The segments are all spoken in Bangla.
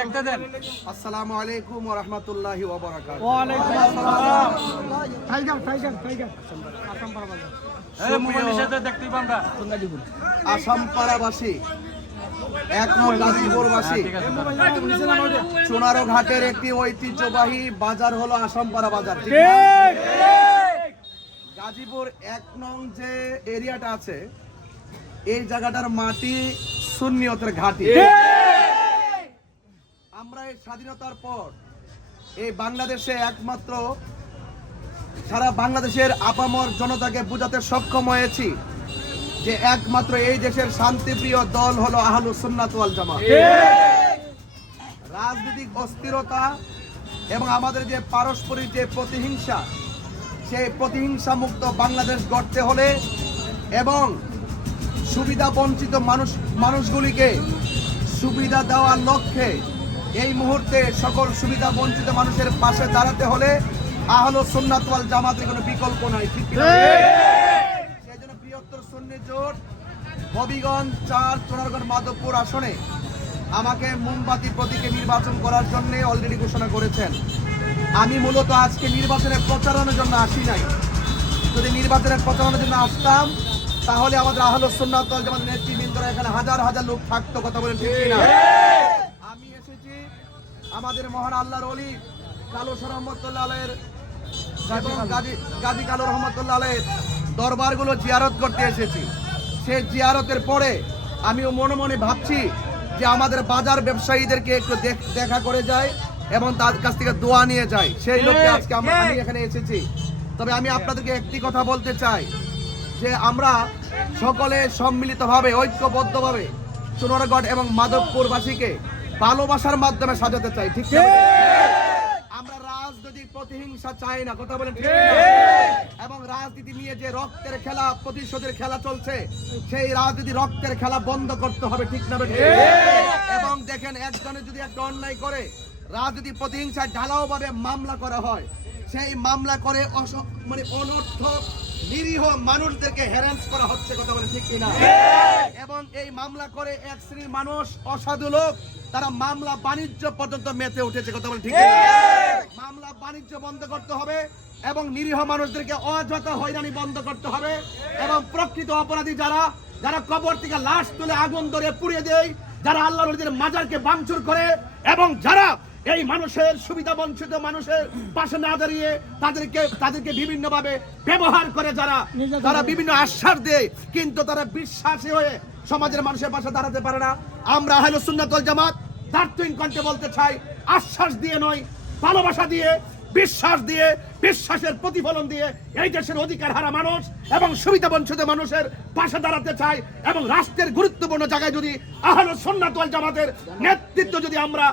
দেখতে দেন। আসসালামু আলাইকুম ওয়া রাহমাতুল্লাহি ওয়া বারাকাতুহু। ওয়া আলাইকুম আসসালাম। টাইগার আসাম পাড়া বাজার। এই মোবাইলের সাথে দেখতেই পাআমরা। আসাম পাড়াবাসী, এক নং গাজীপুরবাসী, সোনারো ঘাটের একটি ঐতিহ্যবাহী বাজার হলো আসাম পাড়া বাজার। ঠিক না? গাজীপুর এক নং যে এরিয়াটা আছে, এই জায়গাটার মাটি সুন্নিয়তের ঘাঁটি। আমরা এই স্বাধীনতার পর এই বাংলাদেশে একমাত্র সারা বাংলাদেশের আপামর জনতাকে বোঝাতে সক্ষম হয়েছি যে একমাত্র এই দেশের শান্তিপ্রিয় দল হলো আহলুস সুন্নাত ওয়াল জামাত। রাজনৈতিক অস্থিরতা এবং আমাদের যে পারস্পরিক যে প্রতিহিংসা, সেই প্রতিহিংসা মুক্ত বাংলাদেশ গড়তে হলে এবং সুবিধা বঞ্চিত মানুষগুলিকে সুবিধা দেওয়ার লক্ষ্যে এই মুহূর্তে সকল সুবিধা বঞ্চিত মানুষের পাশে দাঁড়াতে হলে আহলুস সুন্নাত ওয়াল জামাতের কোনো বিকল্প নাই। ঠিক কি না? সেই জন্য বৃহত্তর সুন্নি জোট হবিগঞ্জ ৪ সোনারগঞ্জ মাধবপুর আসনে আমাকে মোমবাতি প্রতীকে নির্বাচন করার জন্য অলরেডি ঘোষণা করেছেন। আমি মূলত আজকে নির্বাচনে প্রচারণের জন্য আসি নাই। যদি নির্বাচনে প্রচারণের জন্য আসতাম তাহলে আমাদের আহলুস সুন্নাত ওয়াল জামাতের নেতৃবৃন্দরা এখানে হাজার হাজার লোক থাকতো। কথা বলেন ঠিক কি না? আমি এসেছি আমাদের মহান আল্লাহর ওলি কালো রহমতুল্লাহ আলাইহির এবং গাজী কালো রহমতুল্লাহ আলাইহির দরবারগুলো জিয়ারত করতে এসেছি। সেই জিয়ারতের পরে আমিও মনে মনে ভাবছি যে আমাদের বাজার ব্যবসায়ীদেরকে একটু দেখা করে যায় এবং তার কাছ থেকে দোয়া নিয়ে যায়। সেই লক্ষ্যে আজকে আমি এখানে এসেছি। তবে আমি আপনাদেরকে একটি কথা বলতে চাই যে আমরা সকলে সম্মিলিতভাবে ঐক্যবদ্ধভাবে সোনারগঞ্জ এবং মাধবপুরবাসীকে ভালোবাসার মাধ্যমে সাজাতে চাই। ঠিক আছে? আমরা রাজনৈতিক প্রতিহিংসা চাই না। কথা বলেন ঠিক না? এবং রাজনীতি নিয়ে যে রক্তের খেলা, প্রতিশোধের খেলা চলছে, সেই রাজনীতি রক্তের খেলা বন্ধ করতে হবে। ঠিক না? এবং দেখেন, একজনে যদি একটা অন্যায় করে রাজনীতি প্রতিহিংসায় ঢালাও ভাবে মামলা করা হয়, সেই মামলা করে অনর্থক নিরীহ মানুষদেরকে হ্যারাস করা হচ্ছে। কথা বলে ঠিক কিনা? এবং এই মামলা করে এক শ্রেণীর মানুষ, অসাধু লোক, তারা মামলা বাণিজ্য পর্যন্ত মেতে উঠেছে। কথা বলে ঠিক কিনা? মামলা বাণিজ্য বন্ধ করতে হবে এবং নিরীহ মানুষদেরকে অযথা হয়রানি বন্ধ করতে হবে এবং প্রকৃত অপরাধী যারা কবর থেকে লাশ তুলে আগুন ধরে পুড়িয়ে দেয়, যারা আল্লাহর ওলিদের মাজারকে ভাঙচুর করে এবং যারা এই মানুষের সুবিধা বঞ্চিত মানুষের পাশে না দাঁড়িয়ে তাদেরকে বিভিন্ন ভাবে ব্যবহার করে, যারা বিভিন্ন আশ্বাস দেয় কিন্তু তারা বিশ্বাসী হয়ে সমাজের মানুষের পাশে দাঁড়াতে পারে না। আমরা আহলুস সুন্নাত ওয়াল জামাত দার্থহীন কণ্ঠে বলতে চাই, আশ্বাস দিয়ে নয়, ভালোবাসা দিয়ে, বিশ্বাস দিয়ে, বিশ্বাসের প্রতিফলন দিয়ে এই দেশের অধিকার হারা মানুষ এবং সুবিধা বঞ্চিত মানুষের পাশে দাঁড়াতে চাই এবং রাষ্ট্রের গুরুত্বপূর্ণ জায়গায় যদি আহলুস সুন্নাত ওয়াল জামাতের নেতৃত্ব যদি আমরা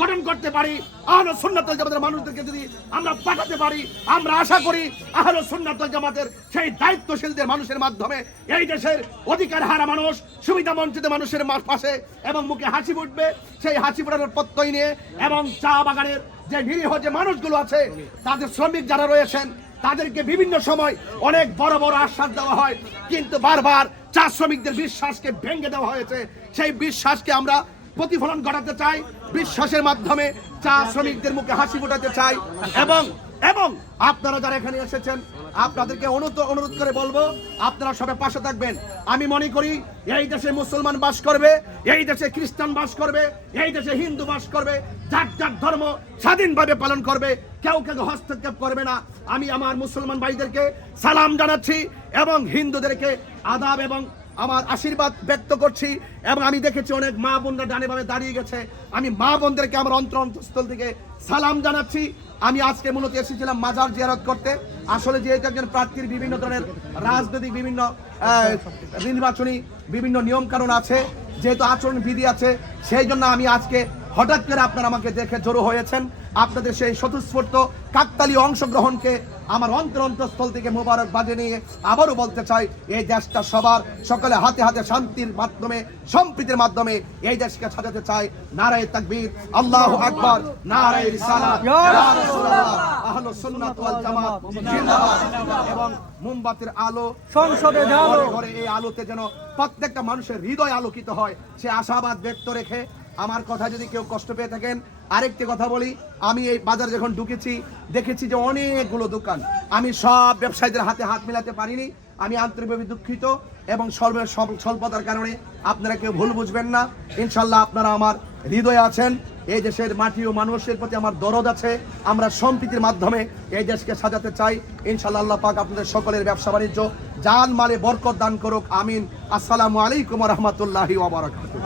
গঠন করতে পারি, আহলুস সুন্নাত ওয়াল জামাতের মানুষদেরকে যদি আমরা পাঠাতে পারি, আমরা আশা করি আহলুস সুন্নাত ওয়াল জামাতের সেই দায়িত্বশীলদের মানুষের মাধ্যমে এই দেশের অধিকার হারা মানুষ, সুবিধা বঞ্চিত মানুষের পাশে এবং মুখে হাসি ফুটবে। সেই হাসি ফোটানোর প্রত্যয় নিয়ে এবং চা বাগানের যে নিরীহ যে মানুষগুলো আছে, তাদের শ্রমিক যারা রয়েছেন, তাদেরকে বিভিন্ন সময় অনেক বড় বড় আশ্বাস দেওয়া হয় কিন্তু বারবার চা শ্রমিকদের বিশ্বাসকে ভেঙে দেওয়া হয়েছে। সেই বিশ্বাসকে আমরা প্রতিফলন ঘটাতে চাই, বিশ্বাসের মাধ্যমে চা শ্রমিকদের মুখে হাসি ফোটাতে চাই এবং আপনারা যারা এখানে এসেছেন আপনাদেরকে অনুরোধ করে বলবো, আপনারা সবাই পাশে থাকবেন। আমি মনে করি এই দেশে মুসলমান বাস করবে, এই দেশে খ্রিস্টান বাস করবে, এই দেশে হিন্দু বাস করবে, যার যার ধর্ম স্বাধীনভাবে পালন করবে, কেউ হস্তক্ষেপ করবে না। আমি আমার মুসলমান ভাইদেরকে সালাম জানাচ্ছি এবং হিন্দুদেরকে আদাব এবং আমার আশীর্বাদ ব্যক্ত করছি এবং আমি দেখেছি অনেক মা বোনরা ডানে বামে দাঁড়িয়ে গেছে। আমি মা বোনদেরকে আমার অন্তঃস্থল থেকে সালাম জানাচ্ছি। আমি আজকে মূলত এসেছিলাম মাজার জিয়ারত করতে। আসলে যেহেতু একজন প্রার্থীর বিভিন্ন ধরনের রাজনৈতিক বিভিন্ন নির্বাচনী বিভিন্ন নিয়ম কানুন আছে, যেহেতু আচরণ বিধি আছে, সেই জন্য আমি আজকে হঠাৎ করে আপনারা আমাকে দেখে জড়ো হয়েছেন। আপনাদের সেই স্বতঃস্ফূর্ত কাকতালীয় অংশগ্রহণকে আমার অন্তঃস্থল থেকে মোবারকবাদ নিয়ে আবারও বলতে চাই, এই দেশটা সবার, সকলে হাতে হাতে শান্তির মাধ্যমে, সম্প্রীতির মাধ্যমে এই দেশকে সাজাতে চাই। নারায়ে তাকবীর, আল্লাহু আকবার, নারায়ে রিসালাত, ইয়া রাসূলুল্লাহ, আহলুস সুন্নাত ওয়াল জামাত জিন্দাবাদ। এবং মোমবাতির আলো সংসদে ঘরে ঘরে এই আলোতে যেন প্রত্যেকটা মানুষের হৃদয় আলোকিত হয়, সে আশাবাদ ব্যক্ত রেখে আমার কথা যদি কেউ কষ্ট পেয়ে থাকেন, আরেকটি কথা বলি, আমি এই বাজার যখন ঢুকেছি দেখেছি যে অনেকগুলো দোকান, আমি সব ব্যবসায়ীদের হাতে হাত মেলাতে পারিনি, আমি আন্তরিকভাবে দুঃখিত এবং স্বল্পতার কারণে আপনারা কেউ ভুল বুঝবেন না। ইনশাল্লাহ আপনারা আমার হৃদয়ে আছেন, এই দেশের মাটি ও মানুষের প্রতি আমার দরদ আছে, আমরা সম্প্রীতির মাধ্যমে এই দেশকে সাজাতে চাই। ইনশাল্লাহ আল্লাহ পাক আপনাদের সকলের ব্যবসা বাণিজ্য জান মালে বরকত দান করুক, আমিন। আসসালামু আলাইকুম ওয়া রাহমাতুল্লাহি ওয়া বারাকাতুহু।